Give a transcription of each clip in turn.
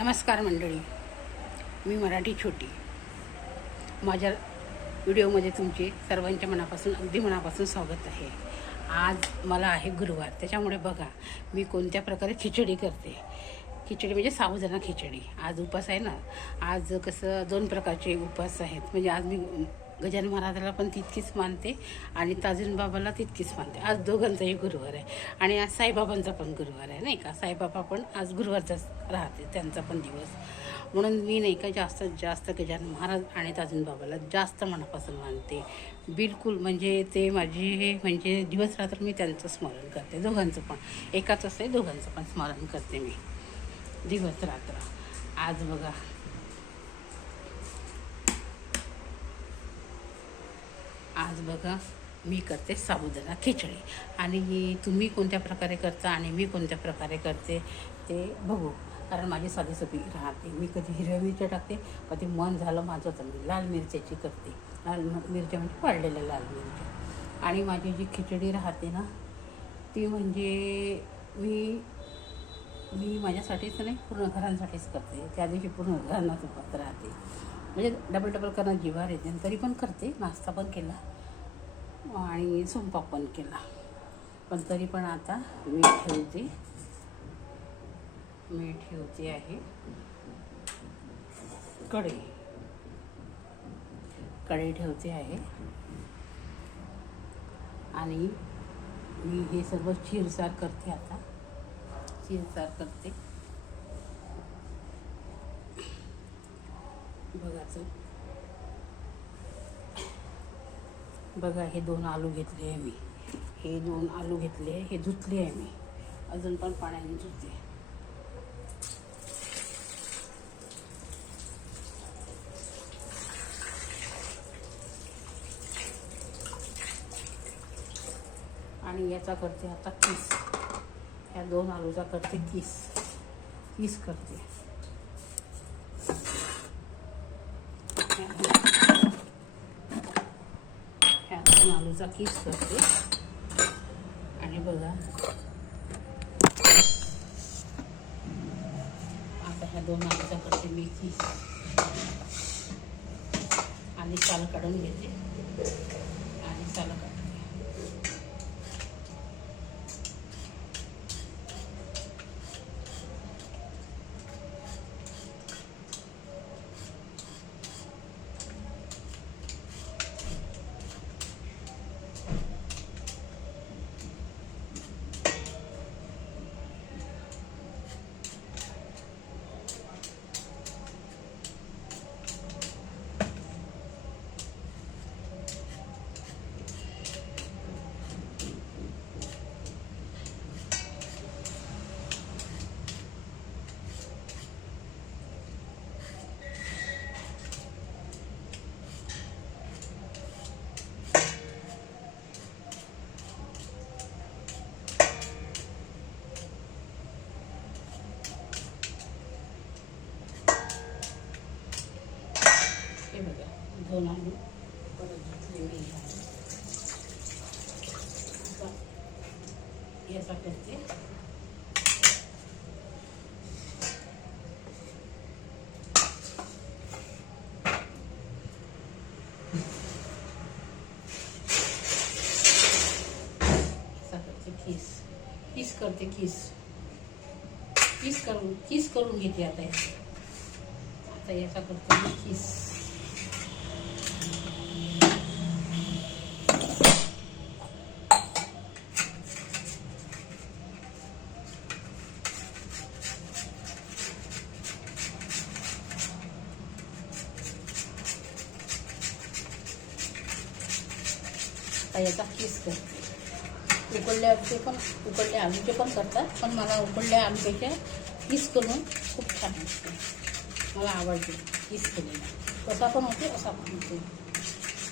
नमस्कार मंडळी, मी मराठी छोटी. माझ्या व्हिडिओमध्ये तुमचे सर्वांच्या मनापासून अगदी मनापासून स्वागत आहे. आज मला आहे गुरुवार, त्याच्यामुळे बघा मी कोणत्या प्रकारे खिचडी करते. खिचडी म्हणजे साबुदाणा खिचडी. आज उपास आहे ना. आज कसं 2 प्रकारचे उपास आहेत. म्हणजे आज मी गजानन महाराजाला पण तितकीच मानते आणि ताजुन बाबाला तितकीच मानते. आज दोघांचाही गुरुवार आहे आणि आज साईबाबांचा पण गुरुवार आहे, नाही का. साईबाबा पण आज गुरुवारचाच राहते, त्यांचा पण दिवस. म्हणून मी नाही का जास्तीत जास्त गजानन महाराज आणि ताजुन बाबाला जास्त मनापासून मानते. बिलकुल म्हणजे ते माझे म्हणजे दिवस रात्र मी त्यांचं स्मरण करते. दोघांचं पण एकाच असते, दोघांचं पण स्मरण करते मी दिवस रात्र. आज बघा मी करते साबुदाणा खिचडी आणि तुम्ही कोणत्या प्रकारे करता आणि मी कोणत्या प्रकारे करते ते बघू. कारण माझी साधीसोपी राहते. मी कधी हिरव्या मिरच्या टाकते, कधी मन झालं माझं तर मी लाल मिरच्याची करते. लाल मिरच्या म्हणजे पाळलेल्या लाल मिरच्या. आणि माझी जी खिचडी राहते ना ती म्हणजे मी माझ्यासाठीच नाही, पूर्ण घरांसाठीच करते. त्या दिवशी पूर्ण घरांनाच उपास राहते. म्हणजे डबल करणं जिवार येते, तरी पण करते. नाश्ता पण केला आणि स्वयंपाक पण केला, पण तरी पण आता मीठ ठेवते आहे. कढई ठेवते आहे आणि मी हे सर्व चिरसार करते. आता चिरसार करते. बघा हे 2 आलू घेतले आहे मी. हे 2 आलू घेतले, हे धुतले आहे मी. अजून पण पाण्याने धुते. आणि याचा करते आता किस. ह्या 2 आलूचा करते किस करते. ह्या 2 आलूचा किस करते. आणि बघा आता ह्या 2 आलूचा करते मी किस आणि साल काढून घेते आणि साल काढते. बघा 2 आलू परत घेतले मी. याचा करते. किस करते. किस करून घेते. आता याचा करते मी किस. याचा किस करते. उकडले आलूचे पण करतात, पण मला उकडल्या आलूपेक्षा किस करून खूप छान असते. मला आवडते किस केलेला. कसा पण होते असा पण होते,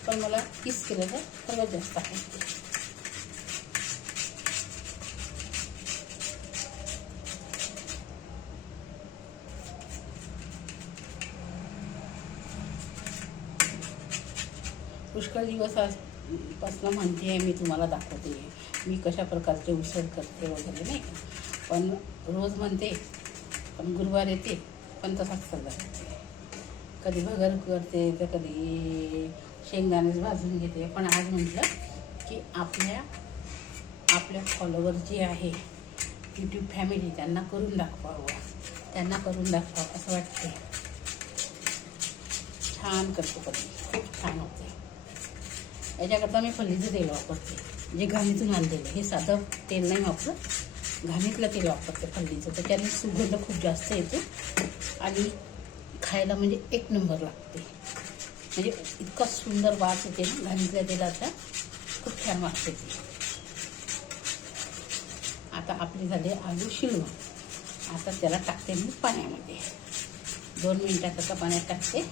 पण मला किस केलेलं सर्वात जास्त आवडते. पुष्कळ दिवसापासून म्हणते आहे मी, तुम्हाला दाखवते मी कशा प्रकारचे उसळ करते वगैरे, नाही का. पण रोज म्हणते, पण गुरुवार येते पण तसाच कलर येते. कधी भगर करते तर कधी शेंगदाणेच भाजून घेते. पण आज म्हटलं की आपल्या फॉलोवर जे आहे यूट्यूब फॅमिली त्यांना करून दाखवावं असं वाटते. छान करते कधी, खूप छान होते. याच्याकरता मी फल्लीचं तेल वापरते, जे घाणीतून आणलेलं. हे साधं तेल नाही वापरत, घाणीतलं तेल वापरते फल्लीचं. त्याच्याने सुगंध खूप जास्त येते आणि खायला म्हणजे एक नंबर लागते. म्हणजे इतका सुंदर वास येते ना घाणीतल्या तेलाचा, खूप छान वास येते. आता आपले झाले आलू शिलवून. आता त्याला टाकते मी पाण्यामध्ये. 2 मिनिटाकरता पाण्यात टाकते.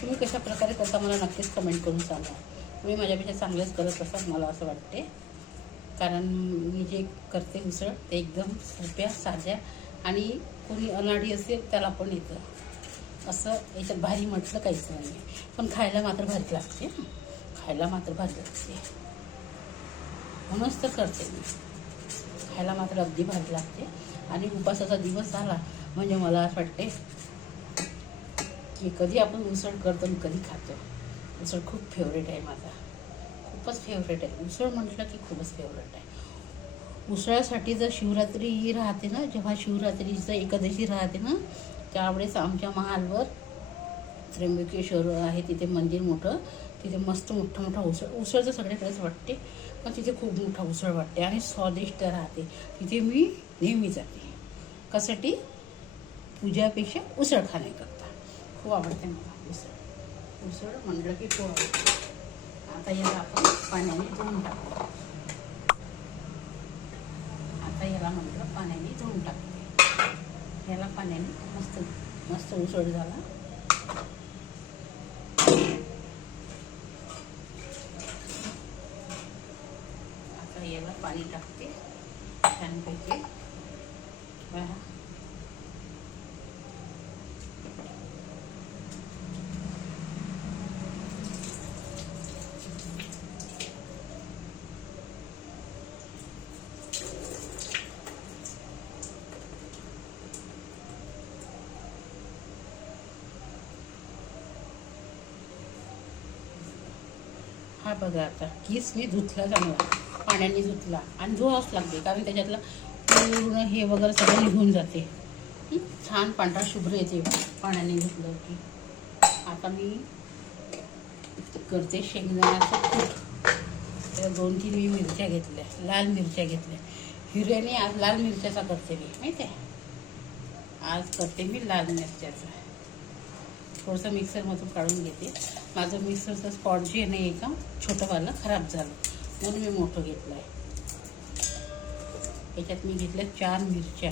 तुम्ही कशा प्रकारे करता मला नक्कीच कमेंट करून सांगा. तुम्ही माझ्यापेक्षा चांगलंच करत असाल मला असं वाटते. कारण मी जे करते उसळ ते एकदम सोप्या साध्या आणि कोणी अनाडी असेल त्याला पण येतं. असं याच्यात भारी म्हटलं काहीच नाही आहे. पण खायला मात्र भारी लागते. म्हणूनच तर करते मी. खायला मात्र अगदी भारी लागते. आणि उपासाचा दिवस झाला म्हणजे मला असं वाटते की कधी आपण उसळ करतो आणि कधी खातो. उसळ खूप फेवरेट आहे माझा, खूपच फेवरेट आहे. उसळ म्हटलं की खूपच फेवरेट आहे. उसळासाठी जर शिवरात्री राहते ना, जेव्हा शिवरात्रीचं एकादशी राहते ना, त्यावेळेस आमच्या महालवर त्र्यंबकेश्वर आहे तिथे मंदिर मोठं, तिथे मस्त मोठा उसळ तर सगळ्याकडेच वाटते, पण तिथे खूप मोठा उसळ वाटते आणि स्वादिष्ट राहते. तिथे मी नेहमी जाते. कशासाठी? पूजापेक्षा उसळ खाण्याकरता. खूप आवडते मला उसळ म्हटलं की खूप आवडते. आता याला आपण पाण्याने धुवून टाकू. याला पाण्याने मस्त उसळ झाला. आता याला पाणी टाकते छानपैकी. हा बघा, आता कीस मी धुतला चांगला, पाण्याने धुतला आणि धुवावंच लागते कारण त्याच्यातलं पूर्ण हे वगैरे सगळं निघून जाते. छान पांढरा शुभ्र येते पाण्याने धुतलं की. आता मी करते शेंगदाण्याचं कूट. त्याला 2-3 मी मिरच्या घेतल्या, लाल मिरच्या घेतल्या. हिऱ्याने आज लाल मिरच्याचा करते मी, माहिती आहे. आज करते मी लाल मिरच्याचा. थोडंसं मिक्सरमधून काढून घेते. माझं मिक्सरचं स्पॉट जे नाही आहे का छोटंवालं खराब झालं म्हणून मी मोठं घेतलं आहे. याच्यात मी घेतल्या 4 मिरच्या.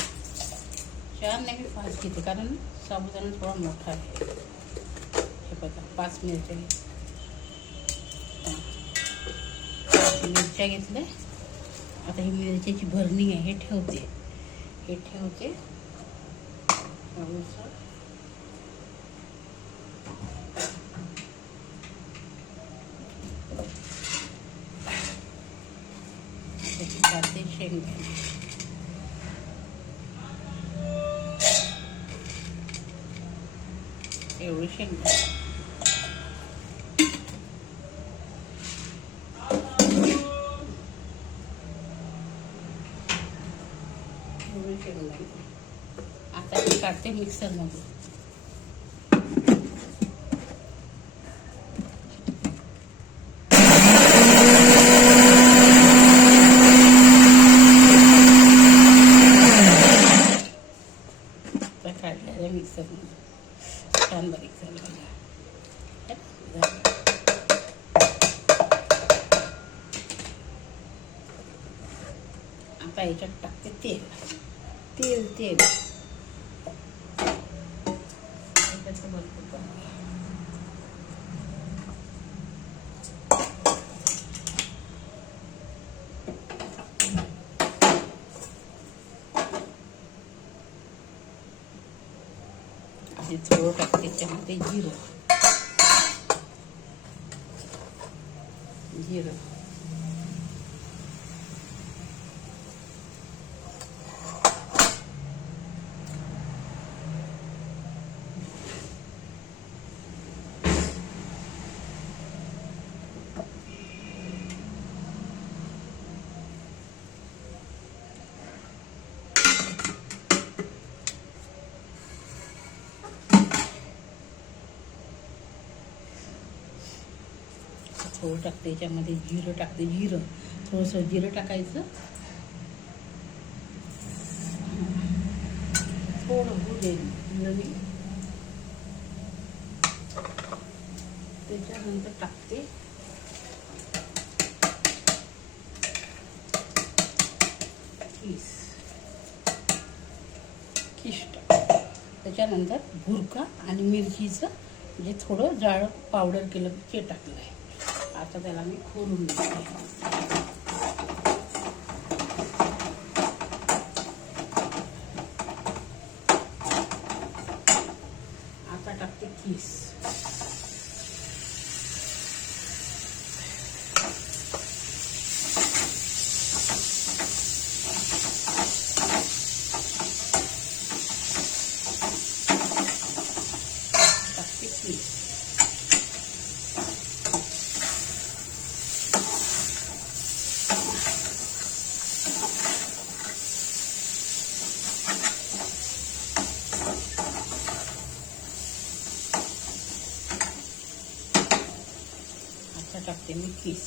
4 नाही, मी 5 घेते कारण साबुदाणा थोडा मोठा आहे. हे बघा 5 मिरच्या घेतल्या. आता ही मिरच्याची भरणी आहे, हे ठेवते. टाकते शेंगदाणे. एवढी शेंगदाणे. आता मी काढते मिक्सरमध्ये. काढलेलं मिक्सरमध्ये छान बारीक झालं. आता याच्यात टाकते तेल. थोडं टाकते त्यामध्ये जिरं. जिरं, थोडं टाकते याच्यामध्ये जिरं टाकते. जिरं थोडंसं जिरं टाकायचं. थोडं होऊ दे नवी. त्याच्यानंतर टाकते किस त्याच्यानंतर भुरका आणि मिरचीचं जे थोडं जाड पावडर केलं ते टाकलं आहे. आता त्याला मी खोडून घेते. आता टाकते किस. टाकते मी किस.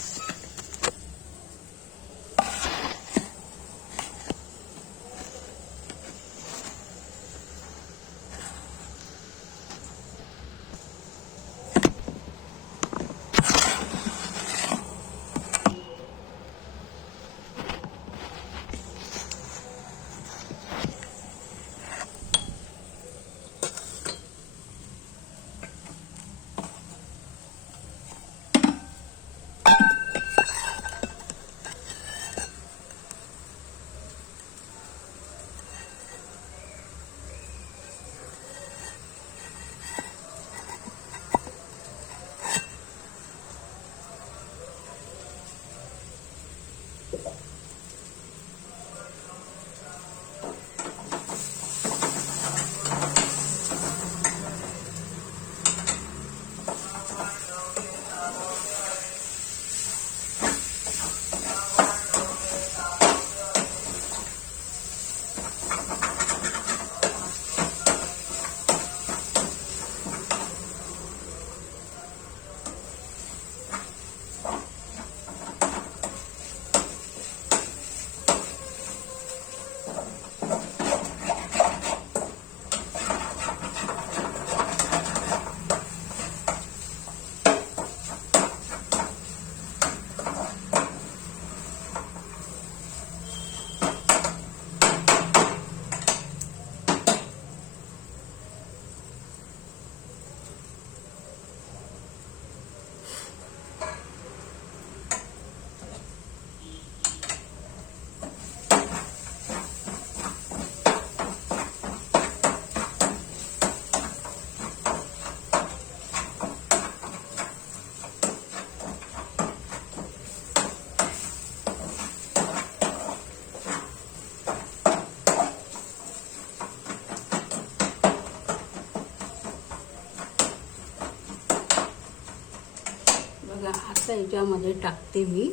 बघा आता याच्यामध्ये टाकते मी.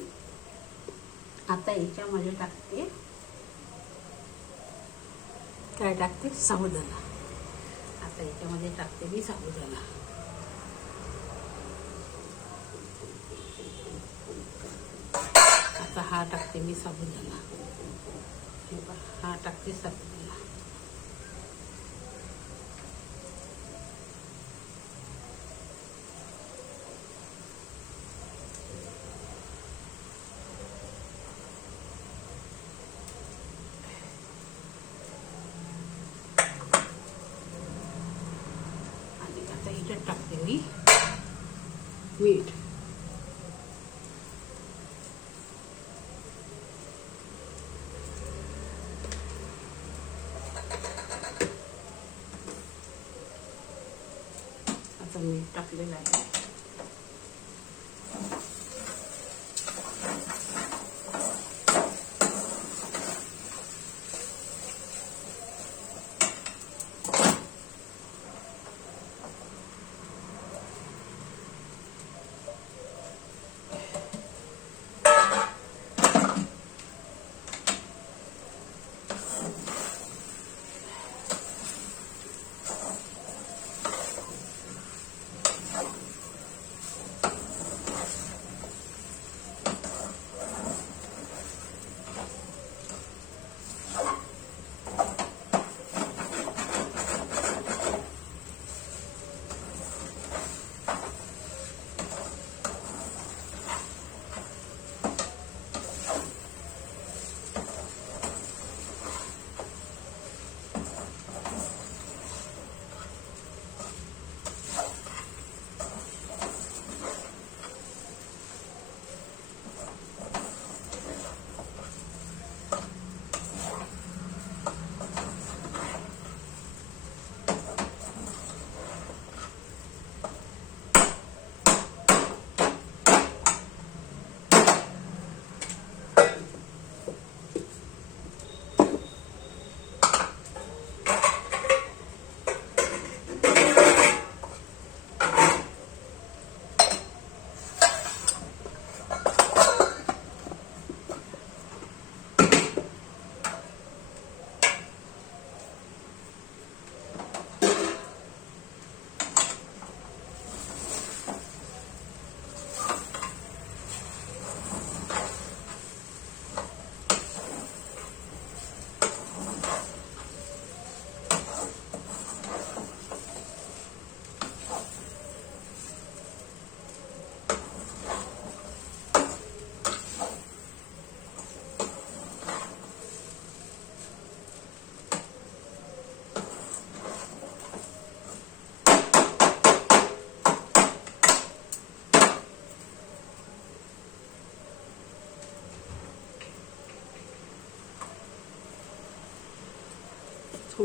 आता याच्यामध्ये टाकते काय टाकते साबुदाणा. आता याच्यामध्ये टाकते मी साबुदाणा. आता हा टाकते मी साबुदाणा. हा टाकते साबुदाणा. टाकते मी मीठ. आता मीठ टाकलेलं आहे.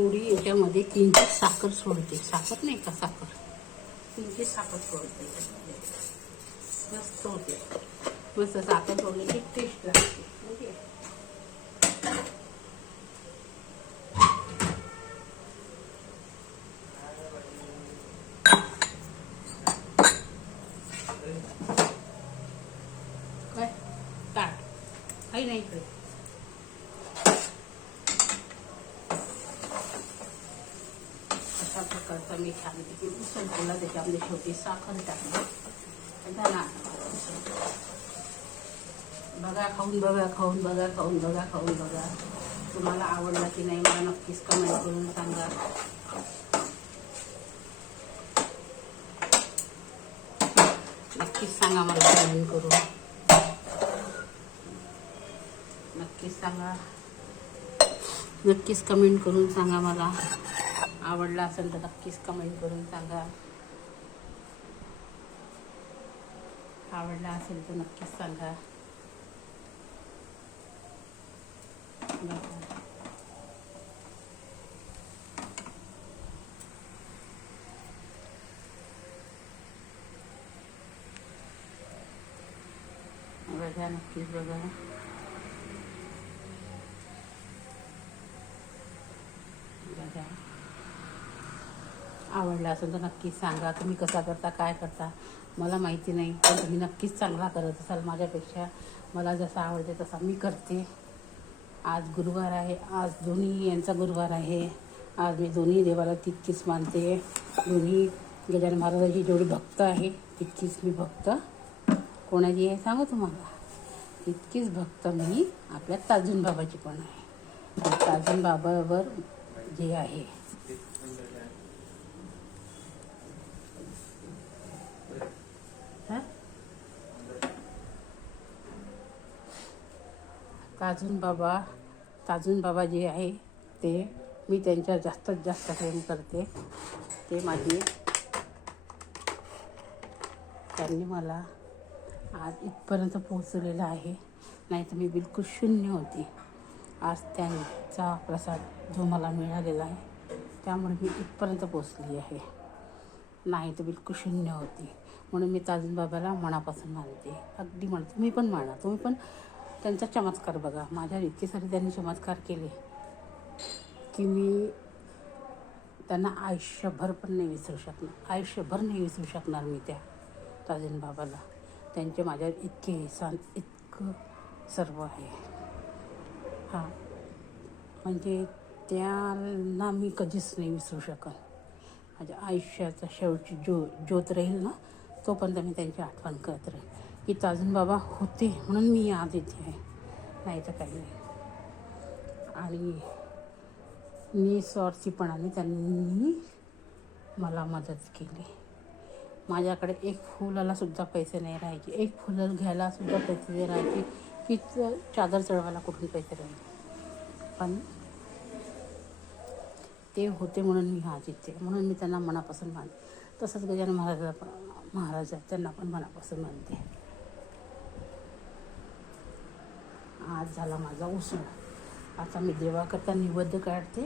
थोडी याच्यामध्ये किंचित साखर सोडते. साखर नाही का, साखर किंचित साखर सोडते याच्यामध्ये. मस्त होते. मस्त साखर सोडली की टेस्ट लागते. ओके. काय ताट काही नाही इकडे. अशा प्रकारचा मी छानपैकी उसळ केला. त्याच्यामध्ये छोटी साखर टाकली. झाला. बघा खाऊन बघा, खाऊन बघा, खाऊन बघा, खाऊन बघा. तुम्हाला आवडला की नाही मला नक्कीच कमेंट करून सांगा. नक्कीच सांगा मला कमेंट करून. नक्कीच सांगा. नक्कीच कमेंट करून सांगा मला. आवडला असेल तर नक्कीच कमेंट करून सांगा. आवडला असेल तर नक्कीच सांगा. बघा, नक्कीच बघा. बघा, आवडला असेल तर नक्कीच सांगा. तुम्ही कसा करता, काय करता मला माहिती नाही, पण तुम्ही नक्कीच चांगला करत असाल माझ्यापेक्षा. मला जसं आवडते तसा मी करते. आज गुरुवार आहे. आज दोन्ही यांचा गुरुवार आहे. आज मी दोन्ही देवाला तितकीच मानते. दोन्ही गजानन महाराजांची जेवढी भक्त आहे तितकीच मी भक्त कोणाची आहे सांगू तुम्हाला. तितकीच भक्त मी आपल्या ताजून बाबाची पण आहे. ताजून बाबावर जे आहे ताजून बाबा जे आहे ते मी त्यांच्यावर जास्तीत जास्त प्रेम करते. ते माझी, त्यांनी मला आज इथपर्यंत पोहोचवलेलं आहे. नाही तर मी बिलकुल शून्य होती. आज त्यांचा प्रसाद जो मला मिळालेला आहे त्यामुळे मी इथपर्यंत पोचली आहे. नाही तर बिलकुल शून्य होती. म्हणून मी ताजून बाबाला मनापासून मानते. अगदी म्हणते. तुम्ही पण माना. तुम्ही पण त्यांचा चमत्कार बघा. माझ्यावर इतके सारे त्यांनी चमत्कार केले की मी त्यांना आयुष्यभर पण नाही विसरू शकणार. आयुष्यभर नाही विसरू शकणार मी त्या ताजून बाबाला. त्यांचे माझ्यावर इतके एहसान, इतकं सर्व आहे. हां, म्हणजे त्यांना मी कधीच नाही विसरू शकत. माझ्या आयुष्याचा शेवटची ज्योत राहील ना तोपर्यंत मी त्यांची आठवण करत राहील की ताजून बाबा होते म्हणून मी आज इथे आहे. नाही तर काही नाही. आणि निस्वार्थीपणाने त्यांनी मला मदत केली. माझ्याकडे एक फुलाला सुद्धा पैसे नाही राहायचे. एक फुलं घ्यायला सुद्धा पैसे नाही राहायचे की चादर चढवायला कुठून पैसे राहायचे. पण ते होते म्हणून मी आज इथे. म्हणून मी त्यांना मनापासून मानते. तसंच गजानन महाराज त्यांना पण मनापासून मानते. आज झाला माझा उसळ. आता मी देवाकरता निवेद्य काढते.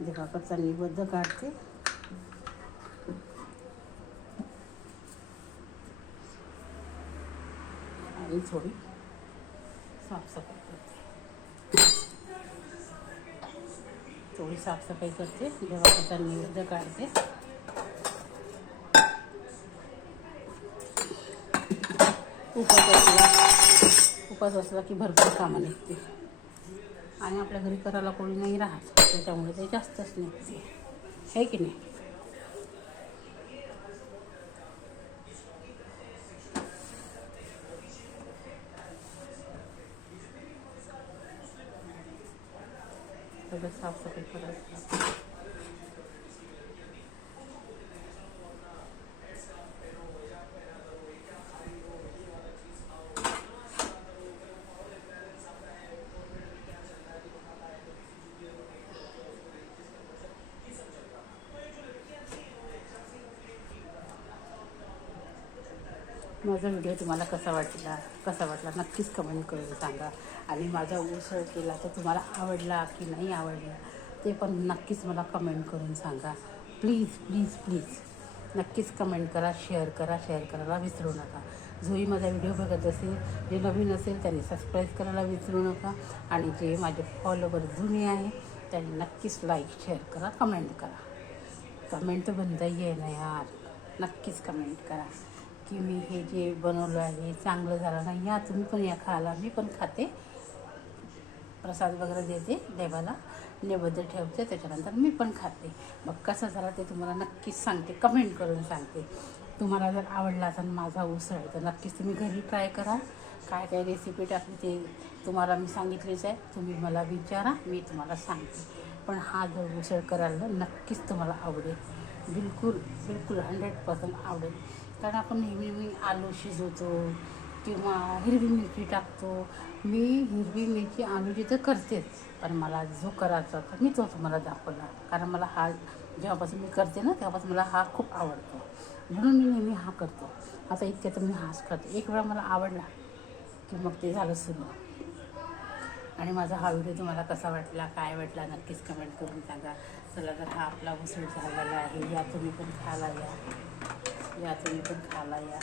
देवाकरता निवेद्य काढते. आणि थोडी साफसफाई करते. थोडी साफसफाई करते. देवाकरता निवेद्य काढते. उपास असला की भरपूर कामं निघते. आणि आपल्या घरी करायला कोणी नाही राहत त्याच्यामुळे ते जास्तच निघते. आहे की नाही. सगळं साफसफाई करायचं. माझा व्हिडिओ तुम्हाला कसा वाटला नक्कीच कमेंट करून सांगा. आणि माझा उसळ केला तर तुम्हाला आवडला की नाही आवडला ते पण नक्कीच मला कमेंट करून सांगा. प्लीज प्लीज प्लीज नक्कीच कमेंट करा, शेअर करायला विसरू नका. जोही माझा व्हिडिओ बघत असेल, जे नवीन असेल त्यांनी सबस्क्राईब करायला विसरू नका. आणि जे माझे फॉलोवर जुने आहे त्यांनी नक्कीच लाईक शेअर करा, कमेंट करा. कमेंट तर बनताही आहे ना यार. नक्कीच कमेंट करा की मी हे जे बनवलं आहे चांगलं झालं नाही. या तुम्ही पण या खायला, मी पण खाते, प्रसाद वगैरे देते देवाला, नैवेद्य ठेवते, त्याच्यानंतर मी पण खाते. मग कसं झालं ते तुम्हाला नक्कीच सांगते, कमेंट करून सांगते. तुम्हाला जर आवडला असेल माझा उसळ तर नक्कीच तुम्ही घरी ट्राय करा. काय काय रेसिपी टाकली ते तुम्हाला मी सांगितलीच आहे. तुम्ही मला विचारा, मी तुम्हाला सांगते. पण हा जो उसळ करायला नक्कीच तुम्हाला आवडेल, बिलकुल बिलकुल 100% आवडेल. कारण आपण नेहमी आलू शिजवतो किंवा हिरवी मिरची टाकतो. मी हिरवी मिरची आलूची तर करतेच, पण मला जो करायचा होता मी तो तुम्हाला दाखवला. कारण मला हा जेव्हापासून मी करते ना तेव्हापासून मला हा खूप आवडतो, म्हणून मी नेहमी हा करतो. आता इतक्यात मी हाच करते. एक वेळा मला आवडला की मग ते झालं सुरू. आणि माझा हा व्हिडिओ तुम्हाला कसा वाटला, काय वाटला नक्कीच कमेंट करून सांगा. चला तर हा आपला उसळ झालेला आहे. या तुम्ही पण खायला या तुम्ही पण खायला या.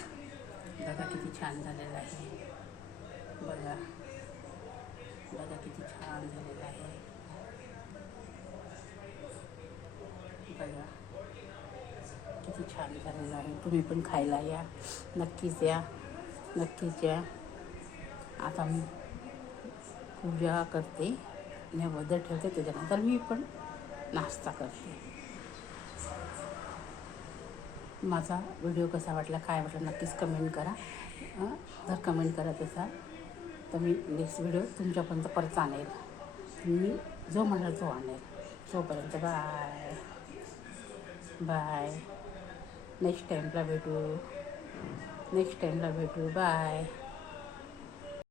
बघा किती छान झालेलं आहे. बघा बघा किती छान झालेलं आहे. बघा किती छान झालेलं आहे. तुम्ही पण खायला या, नक्कीच या, नक्कीच या. आता मी पूजा करते, नैवेद्य ठेवते, त्याच्यानंतर मी पण नाश्ता करते. माझा व्हिडिओ कसा वाटला, काय वाटलं नक्कीच कमेंट करा. जर कमेंट करत असाल तर मी नेक्स्ट व्हिडिओ तुमच्यापर्यंत परत आणेल. मी जो म्हणाल तो आणेल. तोपर्यंत बाय बाय. नेक्स्ट टाईमला भेटू बाय.